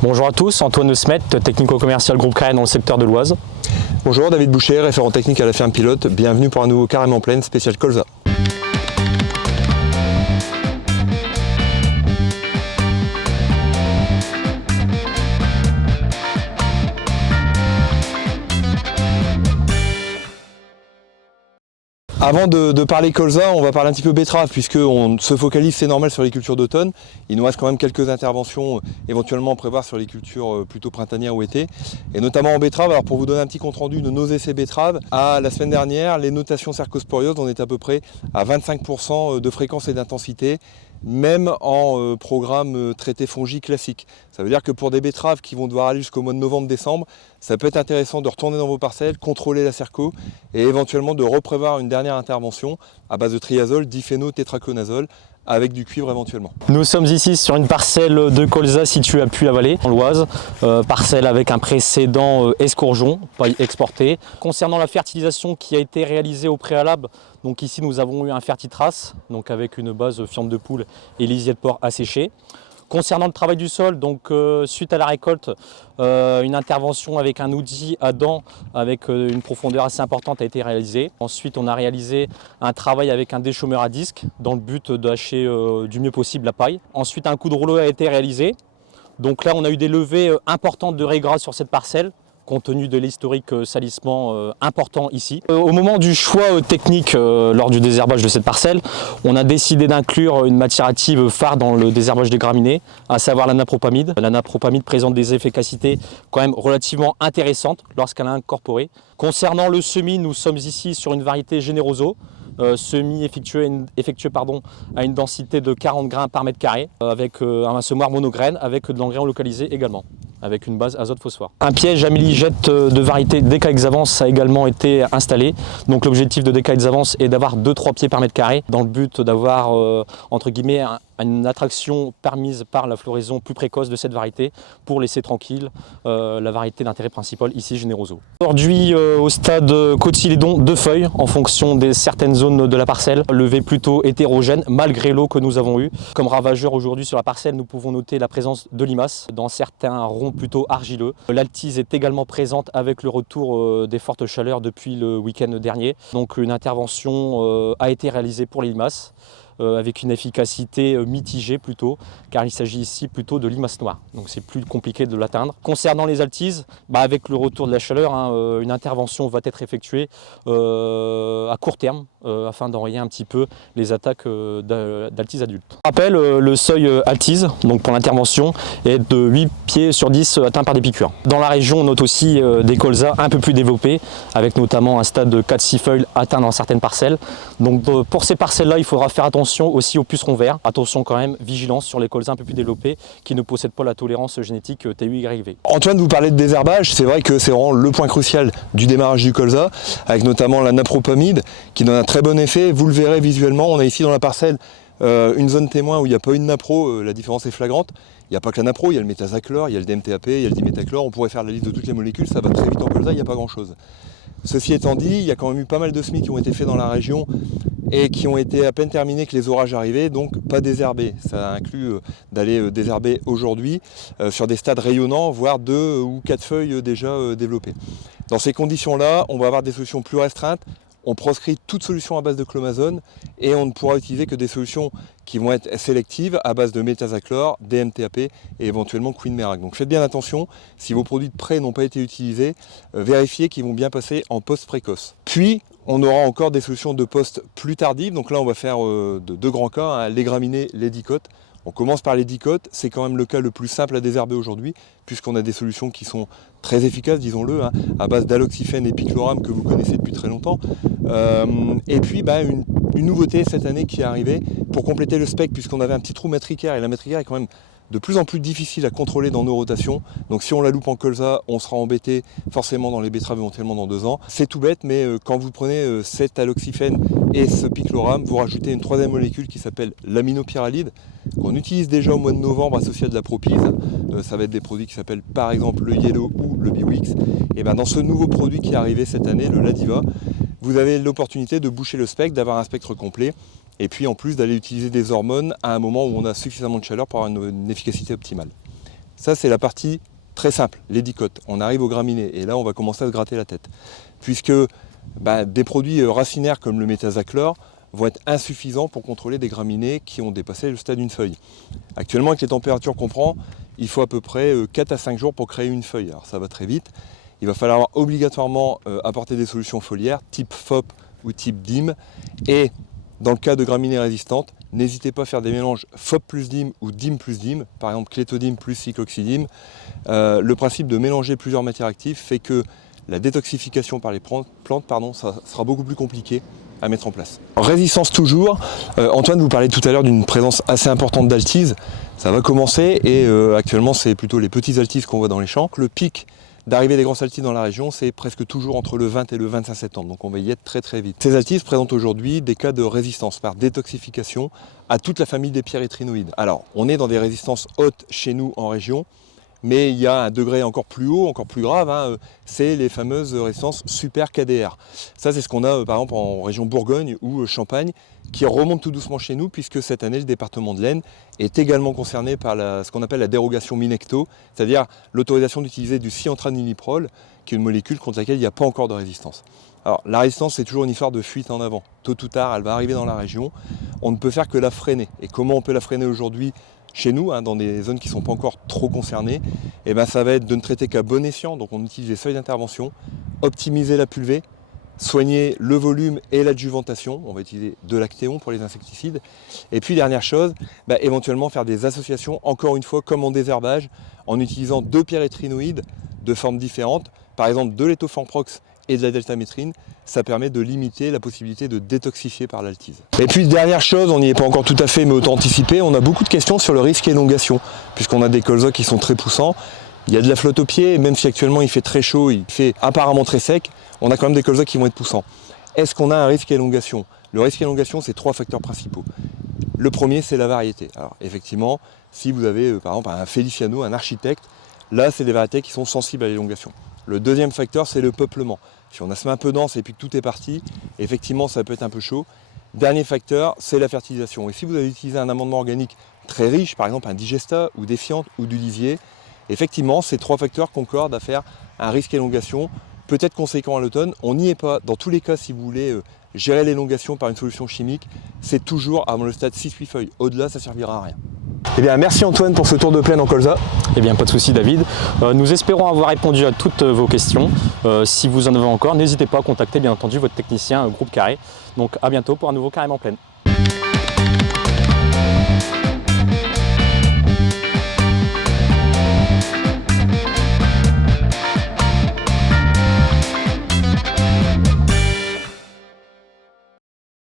Bonjour à tous, Antoine Smet, technico-commercial groupe Carré dans le secteur de l'Oise. Bonjour, David Boucher, référent technique à la ferme pilote. Bienvenue pour un nouveau Carrément Plaine spécial colza. Avant de parler colza, on va parler un petit peu betterave, puisqu'on se focalise, c'est normal, sur les cultures d'automne. Il nous reste quand même quelques interventions éventuellement à prévoir sur les cultures plutôt printanières ou été, et notamment en betterave. Alors pour vous donner un petit compte rendu de nos essais betteraves, la semaine dernière, les notations cercosporioses, on est à peu près à 25% de fréquence et d'intensité, même en programme traité fongique classique. Ça veut dire que pour des betteraves qui vont devoir aller jusqu'au mois de novembre-décembre, ça peut être intéressant de retourner dans vos parcelles, contrôler la cerco et éventuellement de reprévoir une dernière intervention à base de triazole, diphéno-tétraclonazole avec du cuivre éventuellement. Nous sommes ici sur une parcelle de colza située à Puy-la-Vallée, en l'Oise, parcelle avec un précédent escourgeon, paille exportée. Concernant la fertilisation qui a été réalisée au préalable, donc ici nous avons eu un fertitrace, donc avec une base fiente de poule et lisier de porc asséché. Concernant le travail du sol, donc suite à la récolte, une intervention avec un outil à dents avec une profondeur assez importante a été réalisée. Ensuite, on a réalisé un travail avec un déchaumeur à disque dans le but de hacher du mieux possible la paille. Ensuite, un coup de rouleau a été réalisé. Donc là, on a eu des levées importantes de raies grasses sur cette parcelle, compte tenu de l'historique salissement important ici. Au moment du choix technique lors du désherbage de cette parcelle, on a décidé d'inclure une matière active phare dans le désherbage des graminées, à savoir la napropamide. La napropamide présente des efficacités quand même relativement intéressantes lorsqu'elle est incorporée. Concernant le semis, nous sommes ici sur une variété Generoso. Semis effectué à une densité de 40 grains par mètre carré, avec un semoir monograine, avec de l'engrais localisé également, avec une base azote-phosphore. Un piège à milligette de variété Decaexavance a également été installé. Donc l'objectif de Decaexavance est d'avoir 2-3 pieds par mètre carré, dans le but d'avoir entre guillemets une attraction permise par la floraison plus précoce de cette variété pour laisser tranquille la variété d'intérêt principal, ici Generoso. Aujourd'hui au stade cotylédon 2 feuilles en fonction des certaines zones de la parcelle, levée plutôt hétérogène malgré l'eau que nous avons eue. Comme ravageur aujourd'hui sur la parcelle, nous pouvons noter la présence de limaces dans certains ronds plutôt argileux. L'altise est également présente avec le retour des fortes chaleurs depuis le week-end dernier. Donc une intervention a été réalisée pour les limaces, avec une efficacité mitigée plutôt, car il s'agit ici plutôt de limaces noires, donc c'est plus compliqué de l'atteindre. Concernant les altises, avec le retour de la chaleur, une intervention va être effectuée à court terme, afin d'enrayer un petit peu les attaques d'altise adultes. Je rappelle, le seuil altise, donc pour l'intervention, est de 8 pieds sur 10 atteints par des piqûres. Dans la région, on note aussi des colzas un peu plus développés, avec notamment un stade de 4-6 feuilles atteint dans certaines parcelles. Donc pour ces parcelles-là, il faudra faire attention aussi aux pucerons verts. Attention quand même, vigilance sur les colzas un peu plus développés qui ne possèdent pas la tolérance génétique TUYV. Antoine, vous parlez de désherbage, c'est vrai que c'est vraiment le point crucial du démarrage du colza, avec notamment la napropamide qui donne un très bon effet. Vous le verrez visuellement, on a ici dans la parcelle une zone témoin où il n'y a pas une napro, la différence est flagrante. Il n'y a pas que la napro, il y a le métazachlore, il y a le DMTAP, il y a le dimétachlore, on pourrait faire la liste de toutes les molécules, ça va très vite en colza, il n'y a pas grand chose. Ceci étant dit, il y a quand même eu pas mal de semis qui ont été faits dans la région et qui ont été à peine terminés que les orages arrivaient, donc pas désherbés. Ça inclut d'aller désherber aujourd'hui sur des stades rayonnants, voire 2 ou 4 feuilles déjà développées. Dans ces conditions-là, on va avoir des solutions plus restreintes. On proscrit toute solution à base de clomazone et on ne pourra utiliser que des solutions qui vont être sélectives à base de métazachlore, DMTAP et éventuellement Queen Merac. Donc faites bien attention, si vos produits de prêt n'ont pas été utilisés, vérifiez qu'ils vont bien passer en post précoce. Puis on aura encore des solutions de post plus tardives, donc là on va faire de 2 grands cas, les graminées, les dicotes. On commence par les dicotes, c'est quand même le cas le plus simple à désherber aujourd'hui, puisqu'on a des solutions qui sont très efficaces, disons-le, à base d'aloxyphène et picloram que vous connaissez depuis très longtemps. Et puis une nouveauté cette année qui est arrivée pour compléter le spectre, puisqu'on avait un petit trou matricaire, et la matricaire est quand même de plus en plus difficile à contrôler dans nos rotations. Donc si on la loupe en colza, on sera embêté forcément dans les betteraves éventuellement dans 2 ans. C'est tout bête, mais quand vous prenez cet aloxyphène et ce picloram, vous rajoutez une 3e molécule qui s'appelle l'aminopyralide, qu'on utilise déjà au mois de novembre associé à de la propyse. Ça va être des produits qui s'appellent par exemple le Yellow ou le Biwix. Et dans ce nouveau produit qui est arrivé cette année, le Ladiva, vous avez l'opportunité de boucher le spectre, d'avoir un spectre complet. Et puis en plus d'aller utiliser des hormones à un moment où on a suffisamment de chaleur pour avoir une efficacité optimale. Ça, c'est la partie très simple, les dicotes. On arrive aux graminées et là, on va commencer à se gratter la tête. Puisque des produits racinaires comme le méthazachlore vont être insuffisants pour contrôler des graminées qui ont dépassé le stade d'une feuille. Actuellement, avec les températures qu'on prend, il faut à peu près 4 à 5 jours pour créer une feuille. Alors ça va très vite. Il va falloir obligatoirement apporter des solutions foliaires type FOP ou type DIM. Et dans le cas de graminées résistantes, n'hésitez pas à faire des mélanges FOP plus DIM ou DIM plus DIM, par exemple clétodim plus cycloxydim. Le principe de mélanger plusieurs matières actives fait que la détoxification par les plantes, ça sera beaucoup plus compliqué à mettre en place. Résistance toujours. Antoine vous parlait tout à l'heure d'une présence assez importante d'altises. Ça va commencer et actuellement c'est plutôt les petits altises qu'on voit dans les champs. Le pic d'arrivée des grands altises dans la région, c'est presque toujours entre le 20 et le 25 septembre, donc on va y être très très vite. Ces altises présentent aujourd'hui des cas de résistance par détoxification à toute la famille des pyrétrinoïdes. Alors, on est dans des résistances hautes chez nous en région, mais il y a un degré encore plus haut, encore plus grave, c'est les fameuses résistances super KDR. Ça, c'est ce qu'on a par exemple en région Bourgogne ou Champagne, qui remonte tout doucement chez nous, puisque cette année, le département de l'Aisne est également concerné par ce qu'on appelle la dérogation Minecto, c'est-à-dire l'autorisation d'utiliser du cyantranilyprol, qui est une molécule contre laquelle il n'y a pas encore de résistance. Alors, la résistance, c'est toujours une histoire de fuite en avant. Tôt ou tard, elle va arriver dans la région. On ne peut faire que la freiner. Et comment on peut la freiner aujourd'hui chez nous, dans des zones qui ne sont pas encore trop concernées? Ça va être de ne traiter qu'à bon escient. Donc, on utilise les seuils d'intervention, optimiser la pulvée, soigner le volume et l'adjuvantation. On va utiliser de lactéon pour les insecticides. Et puis, dernière chose, éventuellement faire des associations, encore une fois, comme en désherbage, en utilisant 2 pyrétrinoïdes de formes différentes. Par exemple, de l'étofenprox et de la deltamétrine, ça permet de limiter la possibilité de détoxifier par l'altise. Et puis dernière chose, on n'y est pas encore tout à fait, mais autant anticiper, on a beaucoup de questions sur le risque élongation, puisqu'on a des colzas qui sont très poussants, il y a de la flotte au pied, et même si actuellement il fait très chaud, il fait apparemment très sec, on a quand même des colzas qui vont être poussants. Est-ce qu'on a un risque élongation? Le risque élongation, c'est 3 facteurs principaux. Le premier, c'est la variété. Alors effectivement, si vous avez par exemple un Feliciano, un architecte, là c'est des variétés qui sont sensibles à l'élongation. Le deuxième facteur, c'est le peuplement. Si on a semé un peu dense et puis que tout est parti, effectivement, ça peut être un peu chaud. Dernier facteur, c'est la fertilisation. Et si vous avez utilisé un amendement organique très riche, par exemple un digesta ou des fientes ou du lisier, effectivement, ces 3 facteurs concordent à faire un risque élongation, peut-être conséquent à l'automne. On n'y est pas. Dans tous les cas, si vous voulez gérer l'élongation par une solution chimique, c'est toujours avant le stade 6-8 feuilles. Au-delà, ça ne servira à rien. Eh bien, merci Antoine pour ce tour de plaine en colza. Eh bien, pas de souci David. Nous espérons avoir répondu à toutes vos questions. Si vous en avez encore, n'hésitez pas à contacter bien entendu votre technicien Groupe Carré. Donc à bientôt pour un nouveau Carrément Plaine.